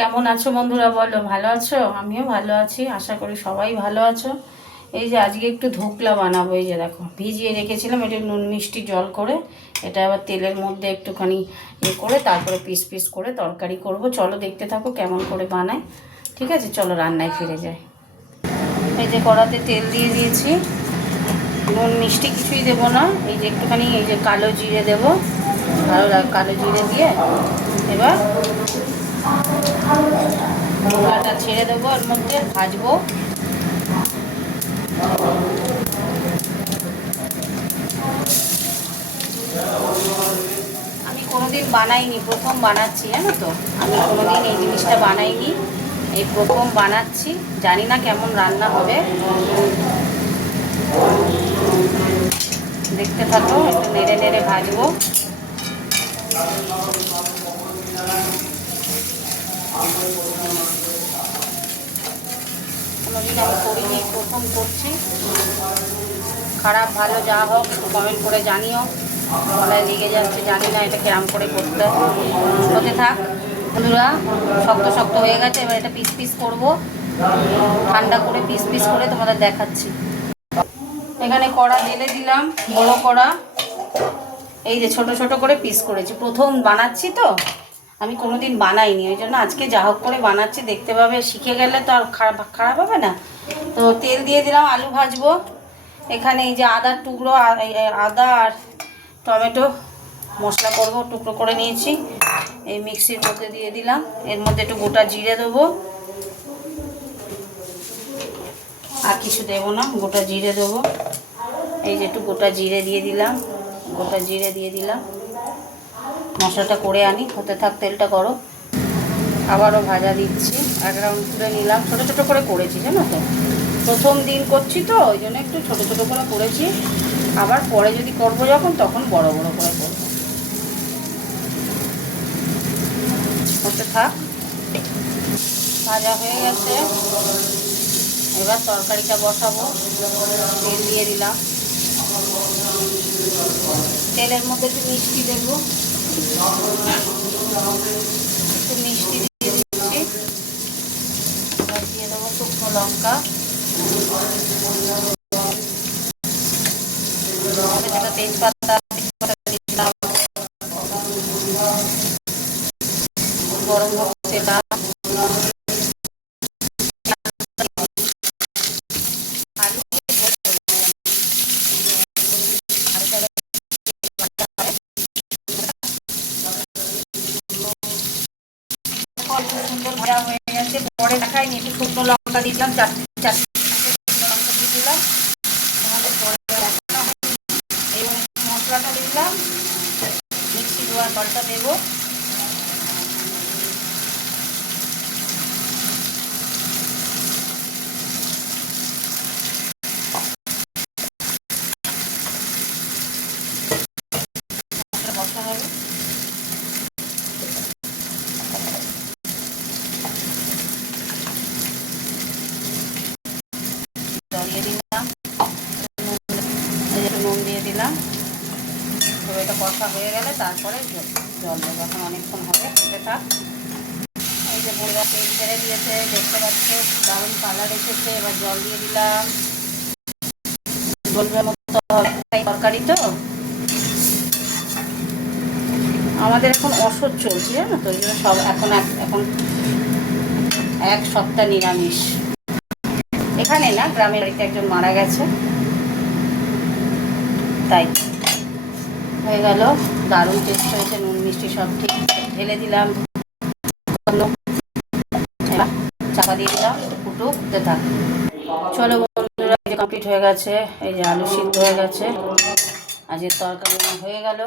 কেমন আছো বন্ধুরা? বলো, ভালো আছো? আমিও ভালো আছি, আশা করি সবাই ভালো আছো। এই যে আজকে একটু ধোকলা বানাবো। এই যে দেখো, ভিজিয়ে রেখেছিলাম একটু নুন মিষ্টি জল করে। এটা আবার তেলের মধ্যে একটুখানি করে তারপরে পিস পিস করে তরকারি করব। চলো দেখতে থাকো কেমন করে বানাই। ঠিক আছে, চলো রান্নায় ফিরে যাই। এই যে কড়াতে তেল দিয়ে দিয়েছি, নুন মিষ্টি কিছুই দেবো না। এই যে একটুখানি এই যে কালো জিরে দেবো, ভালো লাগে কালো জিরে দিয়ে। এবার ধোঁয়াটা ছেড়ে দেবো, এর মধ্যে ভাজবো। আমি কোনোদিন বানাইনি, প্রথম বানাচ্ছি, জানো তো। আমি কোনোদিন এই জিনিসটা বানাইনি, এই প্রথম বানাচ্ছি। জানি না কেমন রান্না হবে, দেখতে থাকো। একটু নেড়ে নেড়ে ভাজবো। কোনোদিন আমি করিনি, প্রথম করছি। খারাপ ভালো যা হোক একটু কমেন্ট করে জানিও। গলায় লেগে যাচ্ছে, জানি না এটা কেরাম করে করতে হতে থাক। বন্ধুরা, শক্ত শক্ত হয়ে গেছে। এবার এটা পিস পিস করবো, ঠান্ডা করে পিস পিস করে তোমাদের দেখাচ্ছি। এখানে কড়া ঢেলে দিলাম, বড় কড়া। এই যে ছোট ছোট করে পিস করেছি, প্রথম বানাচ্ছি তো, আমি কোনোদিন বানাইনি, ওই জন্য আজকে যা হোক করে বানাচ্ছি। দেখতে পাবে, শিখে গেলে তো আর খারাপ হবে না। তো তেল দিয়ে দিলাম, আলু ভাজবো। এখানে এই যে আদার টুকরো, আদা আর টমেটো মশলা করব, টুকরো করে নিয়েছি, এই মিক্সির মধ্যে দিয়ে দিলাম। এর মধ্যে একটু গোটা জিরে দেবো, আর কিছু দেবো না, গোটা জিরে দেবো। এই যে একটু গোটা জিরে দিয়ে দিলাম, গোটা জিরে দিয়ে দিলাম। মশলাটা করে আনি, হতে থাক, তেলটা করো। আবারও ভাজা দিচ্ছি, এক রাউন্ড তুলে নিলাম। ছোটো ছোটো করে করেছি, জানো তো, প্রথম দিন করছি তো ওই জন্য একটু ছোটো ছোটো করে করেছি। আবার পরে যদি করবো যখন, তখন বড় বড় করে করবো। হতে থাক, ভাজা হয়ে গেছে। এবার তরকারিটা বসাবো। তেল দিয়ে দিলাম, তেলের মধ্যে একটু মিষ্টি দেবো, একটু মিষ্টি দিয়ে দিচ্ছি। এবার দিয়ে দেবো শুকনো লঙ্কা, তেজপাতা দিলাম, গরম মশলা, সুন্দর ভাজা হয়ে গেছে। পরে দেখাইনি, একটু শুকনো লঙ্কা দিলাম, চারটে শুকনো লঙ্কা দিয়ে দিলাম। আমাদের পরে এবং মশলাটা দিলাম, মিক্সি ধোয়ার জলটা দেবো। বসা হবে, দিয়ে দিলাম, নুন দিয়ে দিলাম। তো এটা কষা হয়ে গেলে তারপরে জল দেবো। এখন অনেকক্ষণ হবে, খেতে থাক। এই যে বড়া তেল ছেড়ে দিয়েছে, দেখতে পাচ্ছ, দারুণ কালার এসেছে। এবার জল দিয়ে দিলাম, গলবের মতো হবে তরকারি তো। আমাদের এখন অসহ্য চলছে, জানো তো, ওই জন্য সব এখন এক সপ্তাহ নিরামিষ। এখানে না, গ্রামের বাড়িতে একজন মারা গেছে, তাই। হয়ে গেল, দারুণ টেস্ট হয়েছে, নুন মিষ্টি সব ঠিক। ঢেলে দিলাম, চাপা দিয়ে দিলাম, ফুটতে থাক। চলো বন্ধুরা, এই যে কমপ্লিট হয়ে গেছে। এই যে আলু সিদ্ধ হয়ে গেছে, আজকের তরকারি হয়ে গেল।